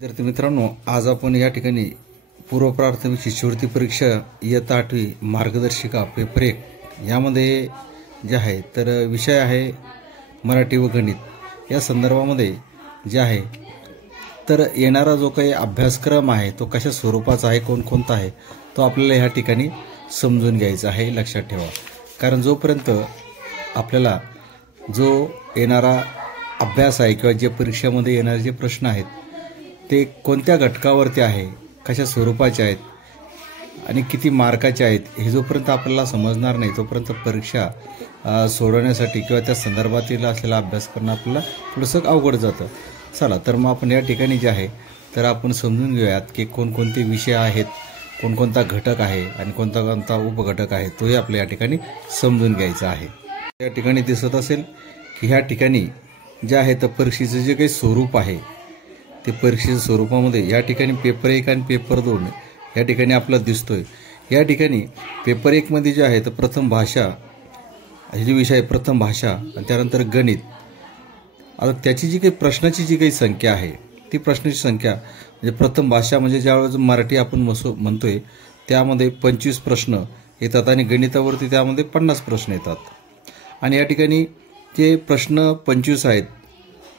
विद्यार्थी मित्रांनो, आज आपण या ठिकाणी पूर्व प्राथमिक शिष्यवृत्ती परीक्षा इयत्ता 8वी मार्गदर्शिका पेपर 1 यामध्ये जे आहे तर विषय आहे मराठी व गणित। या संदर्भामध्ये जे आहे तर येणारा जो काही अभ्यासक्रम आहे तो कशा स्वरूपाचा आहे, कोणकोणता आहे तो आपल्याला या ठिकाणी समजून घ्यायचा आहे। लक्षात ठेवा, कारण जोपर्यंत आपल्याला जो येणारा अभ्यास आहे किंवा जे परीक्षेमध्ये येणारे जे प्रश्न आहेत ते कोणत्या घटकावरती आहे, कशा स्वरूपाचे आहेत आणि किती मार्काचे आहेत हे जोपर्यंत आपल्याला समजणार नाही तोपर्यंत परीक्षा सोडवण्यासाठी किंवा त्या संदर्भातील असलेला अभ्यास करणं आपल्याला थोडंसं अवघड जातं। चला तर मग आपण या ठिकाणी जे आहे तर आपण समजून घेऊयात की कोणकोणते विषय आहेत, कोणकोणता घटक आहे आणि कोणता कोणता उपघटक आहे तोही आपल्या या ठिकाणी समजून घ्यायचा आहे। या ठिकाणी दिसत असेल की ह्या ठिकाणी जे आहे तर परीक्षेचं जे काही स्वरूप आहे ते परीक्षेच्या स्वरूपामध्ये या ठिकाणी पेपर 1 आणि पेपर 2 या ठिकाणी आपल्याला दिसतोय। या ठिकाणी पेपर 1 मध्ये जे आहे तर प्रथम भाषा हे जे विषय आहे, प्रथम भाषा आणि त्यानंतर गणित। आता त्याची जी काही प्रश्नाची जी काही संख्या आहे ती प्रश्नाची संख्या म्हणजे प्रथम भाषा म्हणजे ज्यावेळेस मराठी आपण म्हणतोय त्यामध्ये 25 प्रश्न येतात आणि गणितावरती त्यामध्ये 50 प्रश्न येतात। आणि या ठिकाणी जे प्रश्न 25 आहेत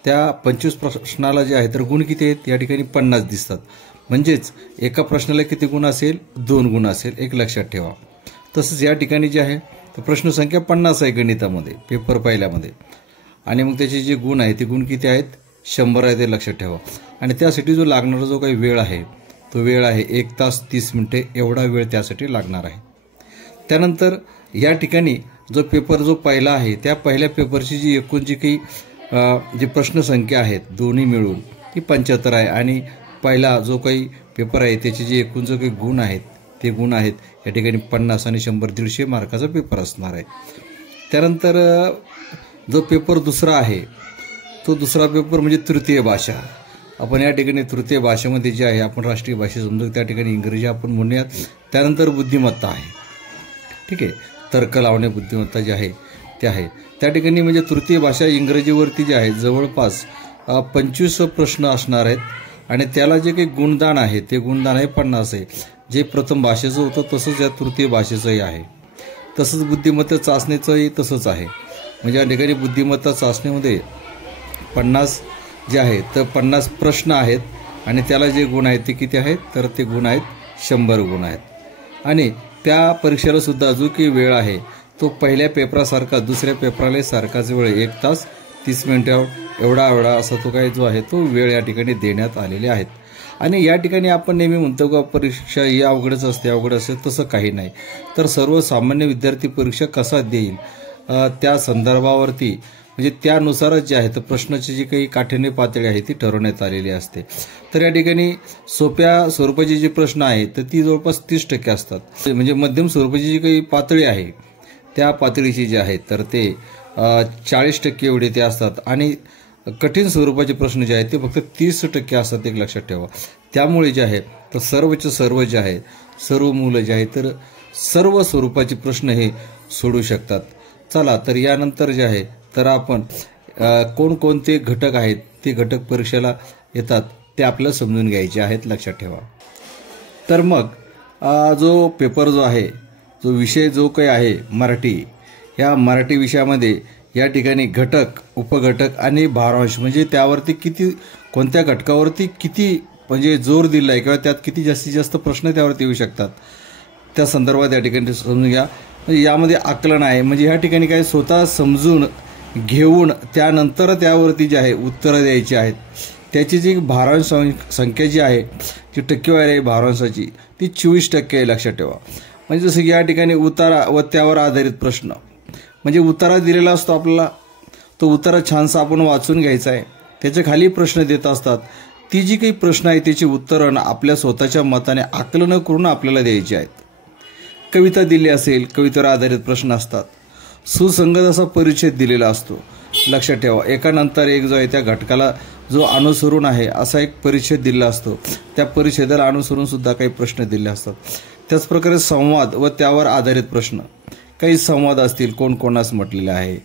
त्या 25 प्रश्नाला जे आहे तर गुण किती आहेत, या ठिकाणी 50 दिसतात। म्हणजेच एका प्रश्नाला किती गुण असेल, 2 गुण असेल, एक लक्षात ठेवा। तसंच या ठिकाणी जे आहे तर प्रश्न संख्या 50 आहे गणितामध्ये पेपर पहिल्यामध्ये आणि मग त्याचे जे गुण आहे ते गुण किती आहेत, 100 आहे, ते लक्षात ठेवा। आणि त्यासाठी जो लागणारा जो काही वेळ आहे तो वेळ आहे 1 तास 30 मिनिटे, एवढा वेळ त्यासाठी लागणार आहे। त्यानंतर या ठिकाणी जो पेपर जो पहिला आहे त्या पहिल्या पेपरची जी एकूण जी काही जी प्रश्न संख्या आहेत दोन्ही मिळून ती 75 आहे आणि पहिला जो काही पेपर आहे त्याचे जे एकूण जो काही गुण आहेत ते गुण आहेत या ठिकाणी 50 आणि 100 150 मार्काचा पेपर असणार आहे। त्यानंतर जो पेपर दुसरा आहे तो दुसरा पेपर म्हणजे तृतीय भाषा। आपण या ठिकाणी तृतीय भाषेमध्ये जे आहे आपण राष्ट्रीय भाषा समजू, त्या ठिकाणी इंग्रजी आपण म्हणूयात। त्यानंतर बुद्धिमत्ता आहे, ठीक आहे, तर्क लावणे बुद्धिमत्ता जे आहे ते आहे। त्या ठिकाणी म्हणजे तृतीय भाषा इंग्रजीवरती जे आहे जवळपास 25 प्रश्न असणार आहेत आणि त्याला जे काही गुणदान आहे ते गुणदान आहे 50 आहे। जे प्रथम भाषेचं होतं तसंच या तृतीय भाषेचंही आहे। तसंच बुद्धिमत्ता चाचणीचंही तसंच आहे। म्हणजे या ठिकाणी बुद्धिमत्ता चाचणीमध्ये 50 जे आहे तर 50 प्रश्न आहेत आणि त्याला जे गुण आहेत ते किती आहेत तर ते गुण आहेत 100 गुण आहेत। आणि त्या परीक्षेला सुद्धा जो की वेळ आहे तो पहिल्या पेपरासारखा दुसऱ्या पेपराला सारखाच वेळ 1 तास 30 मिनिटे एवढा असा तो काही जो आहे तो वेळ या ठिकाणी देण्यात आलेले आहेत। आणि या ठिकाणी आपण नेहमी म्हणतो का परीक्षा ही अवघडच असते, अवघड असते, तसं काही नाही। तर सर्वसामान्य विद्यार्थी परीक्षा कसा देईल त्या संदर्भावरती म्हणजे त्यानुसारच जे आहे तर प्रश्नाची जी काही काठिण्य पातळी आहे ती ठरवण्यात आलेली असते। तर या ठिकाणी सोप्या स्वरूपाचे जे प्रश्न आहेत तर ती जवळपास 30% असतात। म्हणजे मध्यम स्वरूपाची जी काही पातळी आहे त्या पातळीची जे आहे तर ते 40% एवढे ते असतात आणि कठीण स्वरूपाचे प्रश्न जे आहेत ते फक्त 30% असतात, एक लक्षात ठेवा। त्यामुळे जे आहे तर सर्वचे सर्व जे आहे सर्व मुलं जे आहे तर सर्व स्वरूपाचे प्रश्न हे सोडू शकतात। चला तर यानंतर जे आहे तर आपण कोणकोणते घटक आहेत ते घटक परीक्षेला येतात ते आपल्याला समजून घ्यायचे आहेत, लक्षात ठेवा। तर मग जो पेपर जो आहे जो विषय जो काही आहे मराठी, या मराठी विषयामध्ये या ठिकाणी घटक, उपघटक आणि भारांश म्हणजे त्यावरती किती कोणत्या घटकावरती किती म्हणजे जोर दिला आहे किंवा त्यात किती जास्तीत जास्त प्रश्न त्यावरती येऊ शकतात त्या संदर्भात या ठिकाणी समजून घ्या। म्हणजे यामध्ये आकलन आहे, म्हणजे या ठिकाणी काय स्वतः समजून घेऊन त्यानंतर त्यावरती जे आहे उत्तरं द्यायची आहेत। त्याची जी भारांश संख्या जी आहे जी टक्केवारी आहे भारांशाची ती 24% आहे, लक्षात ठेवा। म्हणजे जसं की या ठिकाणी उतारा व त्यावर आधारित प्रश्न म्हणजे उतारा दिलेला असतो आपल्याला, तो उतारा छानसा आपण वाचून घ्यायचा आहे, त्याच्या खाली प्रश्न देत असतात, ती जी काही प्रश्न आहे त्याची उत्तरं आपल्या स्वतःच्या मताने आकलन करून आपल्याला द्यायची आहेत। कविता दिली असेल, कवितेवर आधारित प्रश्न असतात, सुसंगत असा परिच्छेद दिलेला असतो, लक्षात ठेवा। एकानंतर एक जो आहे त्या घटकाला जो अनुसरून आहे असा एक परिच्छेद दिलेला असतो, त्या परिच्छेदाला अनुसरून सुद्धा काही प्रश्न दिले असतात। त्याचप्रकारे संवाद व त्यावर आधारित प्रश्न, काही संवाद असतील, कोण कोणास म्हटलेले आहे,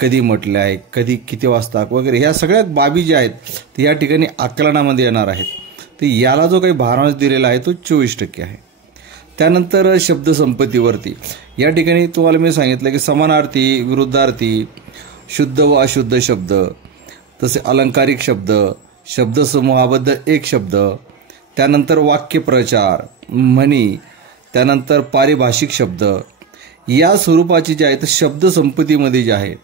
कधी म्हटले आहे, कधी किती वाजता वगैरे ह्या सगळ्या बाबी ज्या आहेत ते या ठिकाणी आकलनामध्ये येणार आहेत. तर याला जो काही भारांश दिलेला आहे तो 24% आहे. त्यानंतर शब्दसंपत्तीवरती या ठिकाणी तुम्हाला मी सांगितलं की समानार्थी, विरुद्धार्थी, शुद्ध व अशुद्ध शब्द, तसे अलंकारिक शब्द, शब्दसमूहाबद्दल एक शब्द, त्यानंतर वाक्यप्रचार, म्हणी, त्यानंतर पारिभाषिक शब्द या स्वरूपाची जे आहे तर शब्दसंपत्तीमध्ये जे आहे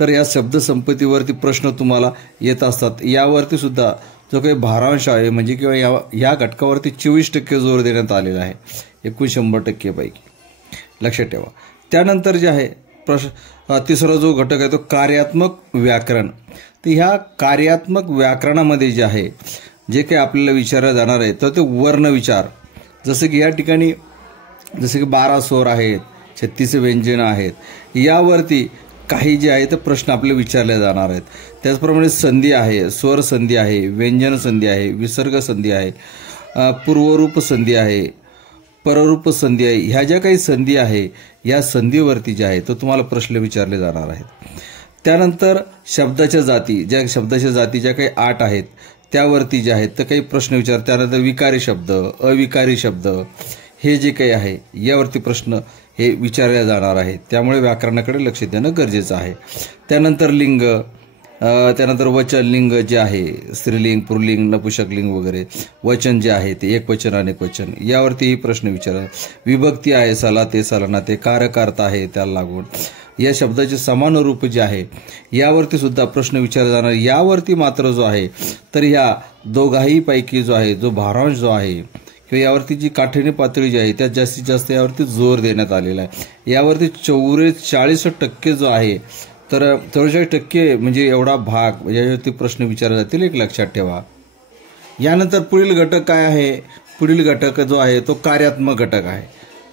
तर या शब्दसंपत्तीवरती प्रश्न तुम्हाला येत असतात. यावरती सुद्धा जो काही भारांश आहे म्हणजे किंवा या घटकावरती 24% जोर देण्यात आलेला आहे एकूण 100% पैकी, लक्षात ठेवा. त्यानंतर जे आहे तिसरा जो घटक आहे तो कार्यात्मक व्याकरण. तर ह्या कार्यात्मक व्याकरणामध्ये जे आहे जे काही आपल्याला विचारलं जाणार आहे तर ते वर्णविचार, जसं की या ठिकाणी जसे की 12 स्वर आहेत, 36 व्यंजनं आहेत, यावरती काही जे आहे ते प्रश्न आपले विचारले जाणार आहेत. त्याचप्रमाणे संधी आहे, स्वर संधी आहे, व्यंजन संधी आहे, विसर्ग संधी आहे, पूर्वरूप संधी आहे, पररूप संधी आहे. ह्या ज्या काही संधी आहे या संधीवरती जे आहे तो तुम्हाला प्रश्न विचारले जाणार आहेत. त्यानंतर शब्दाच्या जाती, ज्या शब्दाच्या जाती ज्या काही 8 आहेत त्यावरती जे आहेत तर काही प्रश्न विचार. त्यानंतर विकारी शब्द, अविकारी शब्द हे जे काही आहे यावरती प्रश्न हे विचारले जाणार आहेत. त्यामुळे व्याकरणाकडे लक्ष देणं गरजेचं आहे. त्यानंतर लिंग, त्यानंतर वचन, लिंग जे आहे स्त्रीलिंग, पुल्लिंग, नपुंसकलिंग वगैरे, वचन जे आहे ते एकवचन, अनेकवचन यावरतीही प्रश्न विचारतात. विभक्ती आहे, सला ते सलाना ते, कारक आहे त्याला लागून या शब्दाचे समान रूप जे आहे यावरती सुद्धा प्रश्न विचारले जाणार. यावरती मात्र जो आहे तर ह्या दोघाही पैकी जो आहे जो भारांश जो आहे किंवा यावरती जी काठिण्य पातळी जी आहे त्यात जास्तीत जास्त यावरती जोर देण्यात आलेला आहे. यावरती 44% जो आहे तर 44% म्हणजे एवढा भाग यावरती प्रश्न विचारले जातील, एक लक्षात ठेवा. यानंतर पुढील घटक काय आहे? पुढील घटक जो आहे तो कार्यात्मक घटक आहे.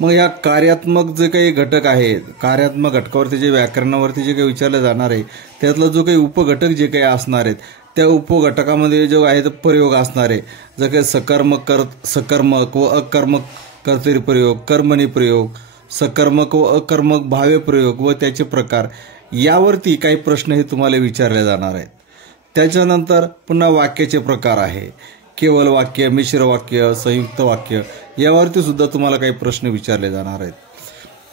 मग या कार्यात्मक जे काही घटक आहेत, कार्यात्मक घटकावरती जे व्याकरणावरती जे काही विचारलं जाणार आहे त्यातला जो काही उपघटक जे काही असणार आहेत त्या उपघटकामध्ये जो आहे तो प्रयोग असणार आहे. जर काही सकर्मक व अकर्मक कर्तरी प्रयोग, कर्मणी प्रयोग, सकर्मक व अकर्मक भावे प्रयोग व त्याचे प्रकार यावरती काही प्रश्न हे तुम्हाला विचारले जाणार आहेत. त्याच्यानंतर पुन्हा वाक्याचे प्रकार आहे, केवळ वाक्य, मिश्र वाक्य, संयुक्त वाक्य यावरती सुद्धा तुम्हाला काही प्रश्न विचारले जाणार आहेत.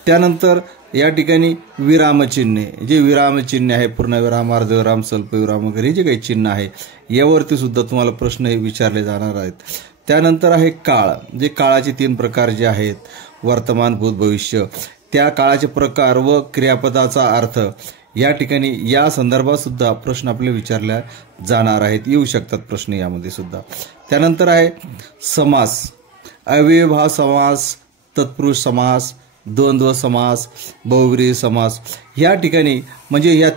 त्यानंतर या ठिकाणी विरामचिन्हे, जे विरामचिन्हे आहे पूर्णविराम, अर्धविराम, स्वल्पविराम वगैरे जे काही चिन्ह आहे यावरती सुद्धा तुम्हाला प्रश्न हे विचारले जाणार आहेत. त्यानंतर आहे काळ, जे काळाचे 3 प्रकार जे आहेत वर्तमान, भूत, भविष्य, त्या काळाचे प्रकार व क्रियापदाचा अर्थ या ठिकाणी या संदर्भात सुद्धा प्रश्न आपले विचारले जाणार आहेत, येऊ शकतात प्रश्न यामध्ये सुद्धा. त्यानंतर आहे समास, अव्ययभाव समास, तत्पुरुष समास, द्वंद्व समास, बहुव्रीही समास या ठिकाणी म्हणजे या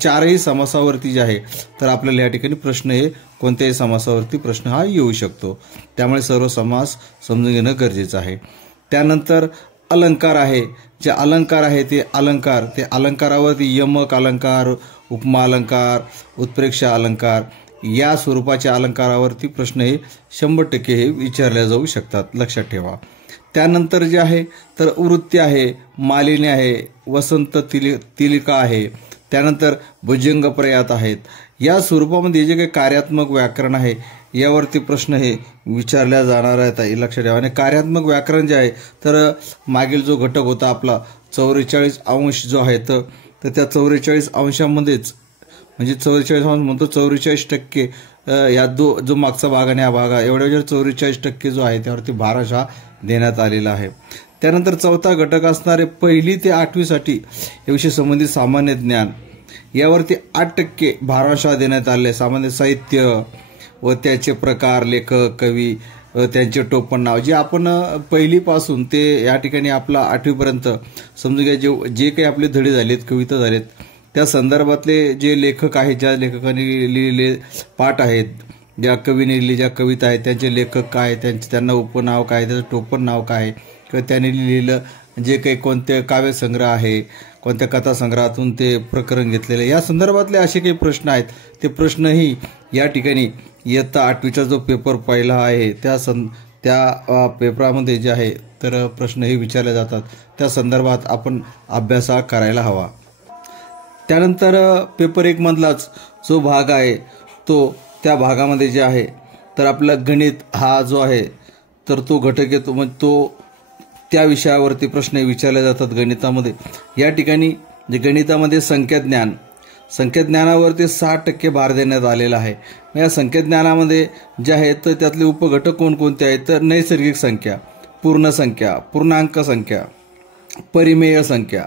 4ही समासावरती जे आहे तर आपल्याला या ठिकाणी प्रश्न हे कोणत्याही समासावरती प्रश्न हा येऊ शकतो. त्यामुळे सर्व समास समजून घेणं गरजेचं आहे. त्यानंतर अलंकार आहे, जे अलंकार आहे ते अलंकारावरती यमक अलंकार, उपमा अलंकार, उत्प्रेक्षा अलंकार या स्वरूपाच्या अलंकारावरती प्रश्न हे 100% हे विचारले जाऊ शकतात, लक्षात ठेवा. त्यानंतर जे आहे तर वृत्ती आहे, मालिनी आहे, वसंत तिलिका आहे, त्यानंतर भुजंग प्रयात आहेत. या स्वरूपामध्ये जे काही कार्यात्मक व्याकरण आहे यावरती प्रश्न हे विचारल्या जाणार आहेत, लक्षात ठेवा. आणि कार्यात्मक व्याकरण जे आहे तर मागील जो घटक होता आपला 44 अंश जो आहे तर त्या 44 अंशामध्येच म्हणजे 44 अंश म्हणतो 44% या जो मागचा भाग आणि हा भाग एवढ्या 44% जो आहे त्यावरती भारांश हा देण्यात आलेला आहे. त्यानंतर चौथा घटक असणारे 1ली ते 8वी साठी याविषयी संबंधित सामान्य ज्ञान यावरती 8% भारांश देण्यात आले. सामान्य साहित्य व त्याचे प्रकार, लेखक, कवी व त्यांचे टोपण नाव, जे आपण 1लीपासून ते या ठिकाणी आपला 8वीपर्यंत समजून घ्या जे काही आपले धडे झालेत, कविता झालेत त्या संदर्भातले जे लेखक आहेत, ज्या लेखकांनी लिहिलेले पाठ आहेत, ज्या कवीने लिहिलेल्या ज्या कविता आहेत त्यांचे लेखक काय, त्यांना उपनाव काय, त्याचं टोपण नाव काय, किंवा त्यांनी लिहिलेलं जे काही कोणते काव्यसंग्रह आहे, कोणत्या कथासंग्रहातून ते प्रकरण घेतलेले या संदर्भातले असे काही प्रश्न आहेत. ते प्रश्नही या ठिकाणी इयत्ता 8वीचा जो पेपर पहिला आहे त्या पेपरामध्ये जे आहे तर प्रश्न हे विचारले जातात. त्या संदर्भात आपण अभ्यास करायला हवा. त्यानंतर पेपर 1 मधलाच जो भाग आहे तो त्या भागामध्ये जे आहे तर आपला गणित हा जो आहे तर तो घटक येतो, म्हणजे तो त्या विषयावरती प्रश्न विचारले जातात गणितामध्ये. या ठिकाणी जे गणितामध्ये संख्याज्ञानावरती 60% भार देण्यात आलेला आहे. या संख्याज्ञानामध्ये जे आहेत तर त्यातले उपघटक कोणकोणते आहेत तर नैसर्गिक संख्या, पूर्ण संख्या, पूर्णांक संख्या, परिमेय संख्या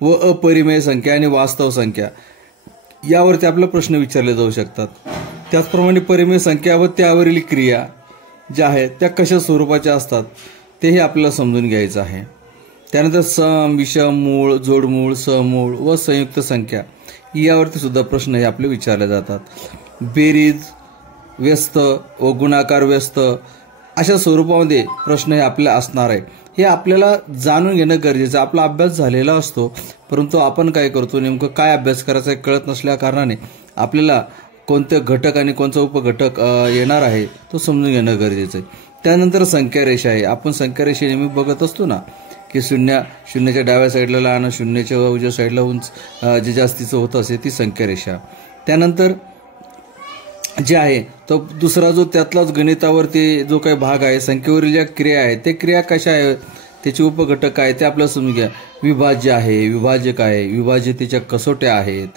व अपरिमेय संख्या आणि वास्तव संख्या यावरती आपले प्रश्न विचारले जाऊ शकतात. त्याचप्रमाणे परिमेय संख्या व त्यावरील क्रिया ज्या आहेत त्या कशा स्वरूपाच्या असतात तेही आपल्याला समजून घ्यायचं आहे. त्यानंतर सम, विषम, मूळ, जोडमूळ, सहमूळ व संयुक्त संख्या यावरती सुद्धा प्रश्न हे आपले विचारले जातात. बेरीज, व्यस्त व गुणाकार व्यस्त अशा स्वरूपामध्ये प्रश्न हे आपल्याला असणार आहे. हे आपल्याला जाणून घेणं गरजेचं आहे. आपला अभ्यास झालेला असतो, परंतु आपण काय करतो, नेमकं काय अभ्यास करायचा आहे कळत नसल्या कारणाने आपल्याला कोणते घटक आणि कोणता उपघटक येणार आहे तो समजून घेणं गरजेचं आहे. त्यानंतर संख्या रेषा आहे. आपण संख्या रेषा नेहमी बघत असतो ना की शून्याच्या डाव्या साईडला लहान, शून्याच्या उजव्या साईडला उंच जे जास्तीचं होतं असे ती संख्या रेषा. त्यानंतर जे आहे तो दुसरा जो त्यातलाच गणितावरती जो काही भाग आहे संख्येवरील ज्या क्रिया आहेत ते क्रिया कशा आहेत, त्याचे उपघटक काय ते आपल्याला समजून घ्या. विभाज्य आहे, विभाजक आहे, विभाज्यतेच्या कसोट्या आहेत,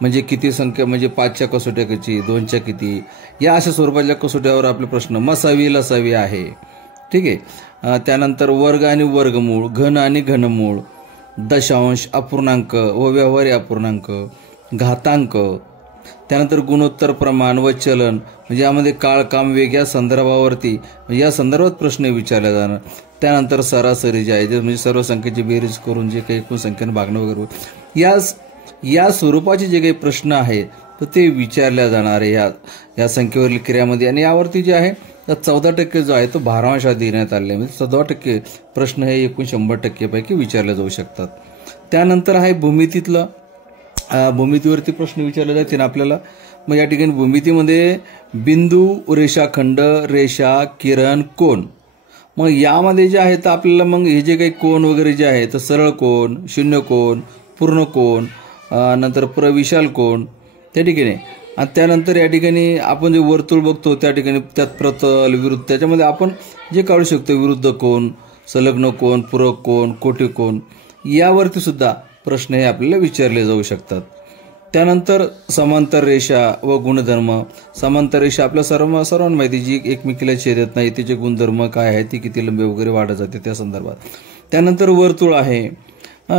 म्हणजे किती संख्या, म्हणजे 5च्या कसोट्या किती, 2च्या किती, या अशा स्वरूपाच्या कसोट्यावर आपले प्रश्न. मसावी लसावी आहे, ठीक आहे. त्यानंतर वर्ग आणि वर्गमूळ, घन आणि घनमूळ, दशांश, अपूर्णांक व व्यवहारी अपूर्णांक, घातांक. त्यानंतर गुणोत्तर प्रमाण व चलन, म्हणजे यामध्ये काळ, काम, वेग या संदर्भावरती या संदर्भात प्रश्न विचारले जाणार. त्यानंतर सरासरी जे आहे जे म्हणजे सर्व संख्येची बेरीज करून जे काही एकूण संख्येने भागणं वगैरे या स्वरूपाचे जे काही प्रश्न आहेत तर ते विचारल्या जाणार आहे या संख्येवरील क्रियामध्ये. आणि यावरती जे आहे तर 14% जो आहे तो भारांश देण्यात आलेला आहे. म्हणजे 14% प्रश्न हे एकूण 100% पैकी विचारले जाऊ शकतात. त्यानंतर आहे भूमितीतलं, भूमितीवरती प्रश्न विचारले जातील आपल्याला. मग या ठिकाणी भूमितीमध्ये बिंदू, रेषाखंड, रेषा, किरण, कोन. मग यामध्ये जे आहे तर आपल्याला मग हे जे काही कोन वगैरे जे आहे तर सरळ कोन, शून्य कोन, पूर्ण कोन, नंतर प्रविशाल कोन त्या ठिकाणी. आणि त्यानंतर या ठिकाणी आपण जे वर्तुळ बघतो त्या ठिकाणी त्यात प्रतल, विरुद्ध, त्याच्यामध्ये आपण जे काढू शकतो विरुद्ध कोन, संलग्न कोन, पूरक कोन, कोटी कोन यावरती सुद्धा प्रश्न हे आपल्याला विचारले जाऊ शकतात. त्यानंतर समांतर रेषा व गुणधर्म. समांतर रेषा आपल्या सर्वांना माहिती, जी एकमेकीला छेदत नाही, तिचे गुणधर्म काय आहे, ती किती लंबी वगैरे वाढत जाते त्या संदर्भात. त्यानंतर वर्तुळ आहे,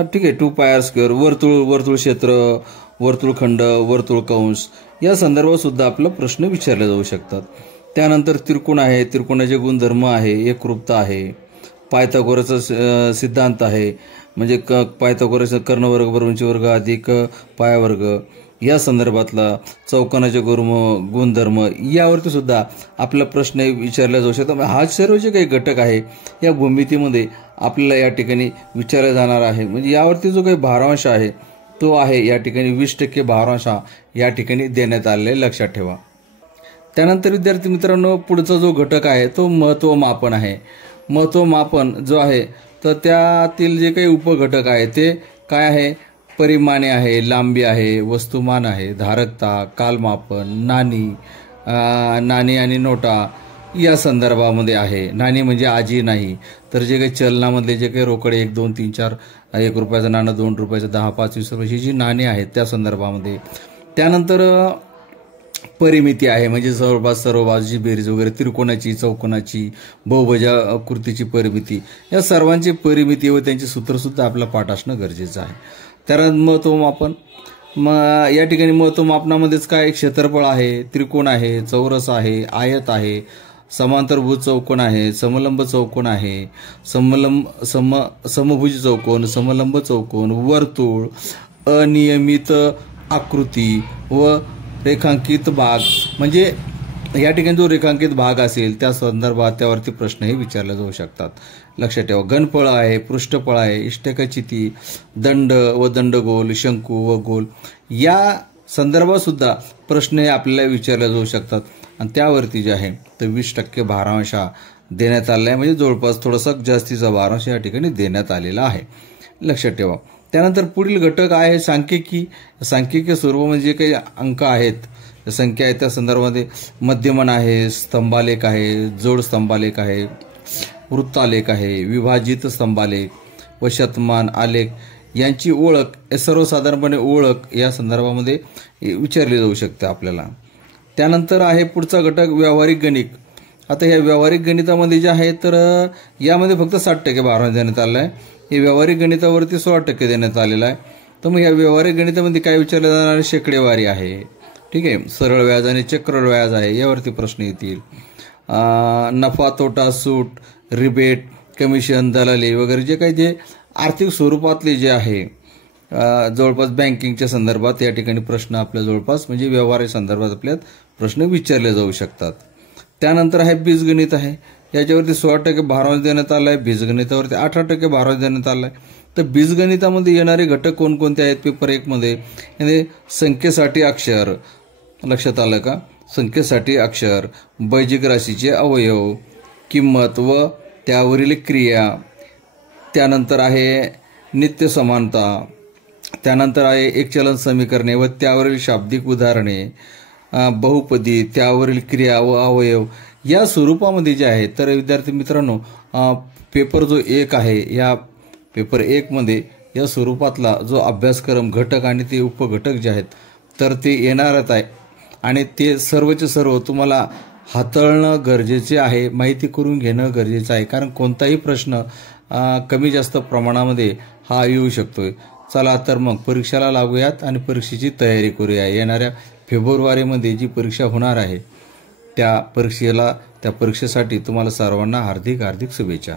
ठीक आहे, 2πr², वर्तुळ क्षेत्र, वर्तुळखंड, वर्तुळ कंस या संदर्भात सुद्धा आपला प्रश्न विचारले जाऊ शकतात. त्यानंतर त्रिकोण आहे, त्रिकोणाचे गुणधर्म आहे, एकरूपता आहे, पायथागोरसचा सिद्धांत आहे, म्हणजे पायथागोरस कर्णवर्ग बरोबर उंचीवर्ग अधिक पायावर्ग या संदर्भातला चौकोनाचे गुणधर्म यावरती सुद्धा आपला प्रश्न विचारला जाऊ शकतो. हा सर्व जे काही घटक आहे या भूमितीमध्ये आपल्याला या ठिकाणी विचारला जाणार आहे. म्हणजे यावरती जो काही भारांश आहे तो आहे या ठिकाणी 20% भारांश या ठिकाणी देण्यात आलेला, लक्षात ठेवा. त्यानंतर विद्यार्थी मित्रांनो पुढचा जो घटक आहे तो महत्त्वमापन आहे. महत्त्वमापन जो आहे तर त्यातील जे काही उपघटक आहे ते काय आहे, परिमाणे आहे, लांबी आहे, वस्तुमान आहे, धारकता, कालमापन, नाणी आणि नोटा या संदर्भामध्ये आहे. नाणी म्हणजे आजी नाही, तर जे काही चलनामधले जे काही रोकडे 1, 2, 3, 4, 1 रुपयाचं नाणं, 2 रुपयाचं, 10, 5, 20 रुपयाची जी नाणी आहेत त्या संदर्भामध्ये. त्यानंतर परिमिती आहे, म्हणजे जवळपास सर्व बाजूची बेरीज वगैरे, त्रिकोणाची, चौकोनाची, बहुभुजाकृतीची परिमिती, या सर्वांची परिमिती व त्यांची सूत्रसुद्धा आपला पाठ असणं गरजेचं आहे. त्यानंतर महत्त्वमापन. या ठिकाणी महत्त्वमापनामध्येच काय, क्षेत्रफळ आहे, त्रिकोण आहे, चौरस आहे, आयत आहे, समांतरभुज चौकोन आहे, समलंब चौकोन आहे, समभुज चौकोन, समलंब चौकोन, वर्तुळ, अनियमित आकृती व रेखांकित भाग. म्हणजे या ठिकाणी जो रेखांकित भाग असेल त्या संदर्भात त्यावरती प्रश्नही विचारले जाऊ शकतात, लक्षात ठेवा. घनफळ आहे, पृष्ठफळ आहे, इष्टकचिती, दंड व दंडगोल, शंकू व गोल या संदर्भात सुद्धा प्रश्न हे आपल्याला विचारले जाऊ शकतात. आणि त्यावरती जे आहे तर 20% भारांश देण्यात आलेला आहे, म्हणजे जवळपास थोडासा जास्तीचा भारांश या ठिकाणी देण्यात आलेला आहे, लक्षात ठेवा. त्यानंतर पुढील घटक आहे सांख्यिकी स्वरूप म्हणजे काही अंक आहेत, संख्या आहेत, त्या संदर्भामध्ये मध्यमान आहे, स्तंभालेख आहे, जोड स्तंभालेख आहे, वृत्तालेख आहे, विभाजित स्तंभालेख व शतमान आलेख यांची ओळख, सर्वसाधारणपणे ओळख या संदर्भामध्ये विचारली जाऊ शकते आपल्याला. त्यानंतर आहे पुढचा घटक व्यावहारिक गणित. आता ह्या व्यावहारिक गणितामध्ये जे आहे तर यामध्ये फक्त 60% भारांश देण्यात आलं आहे. हे व्यावहारिक गणितावरती 16% देण्यात आलेलं आहे. तर मग या व्यावहारिक गणितामध्ये काय विचारले जाणार, शेकडेवारी आहे, ठीक आहे, सरळ व्याज आणि चक्रवाढ व्याज आहे, यावरती प्रश्न येतील. नफा तोटा सूट, रिबेट, कमिशन, दलाली वगैरे जे काही जे आर्थिक स्वरूपातले जे आहे जवळपास बँकिंगच्या संदर्भात या ठिकाणी प्रश्न आपल्या जवळपास म्हणजे व्यवहार संदर्भात आपल्यात प्रश्न विचारले जाऊ शकतात. त्यानंतर आहे बीजगणित आहे, याच्यावरती 16% भारांश देण्यात आला आहे, बीजगणितावरती 18% भारांश देण्यात आला आहे. तर बीजगणितामध्ये येणारे घटक कोणकोणते आहेत पेपर 1 मध्ये, संख्येसाठी अक्षर, लक्षात आलं का, संख्येसाठी अक्षर, बैजिक राशीचे अवयव, किंमत व त्यावरील क्रिया, त्यानंतर आहे नित्य समानता, त्यानंतर आहे एकचलन समीकरणे व त्यावरील शाब्दिक उदाहरणे, बहुपदी, त्यावरील क्रिया व अवयव या स्वरूपामध्ये जे आहे. तर विद्यार्थी मित्रांनो, पेपर जो 1 आहे या पेपर 1 मध्ये या स्वरूपातला जो अभ्यासक्रम घटक आणि ते उपघटक जे आहेत तर ते येणारच आहे आणि ते सर्वचे सर्व तुम्हाला हाताळणं गरजेचे आहे, माहिती करून घेणं गरजेचं आहे, कारण कोणताही प्रश्न कमी जास्त प्रमाणामध्ये हा येऊ शकतोय. चला तर मग परीक्षेला लागूयात आणि परीक्षेची तयारी करूया. येणाऱ्या फेब्रुवारीमध्ये जी परीक्षा होणार आहे त्या परीक्षेसाठी तुम्हाला सर्वांना हार्दिक शुभेच्छा.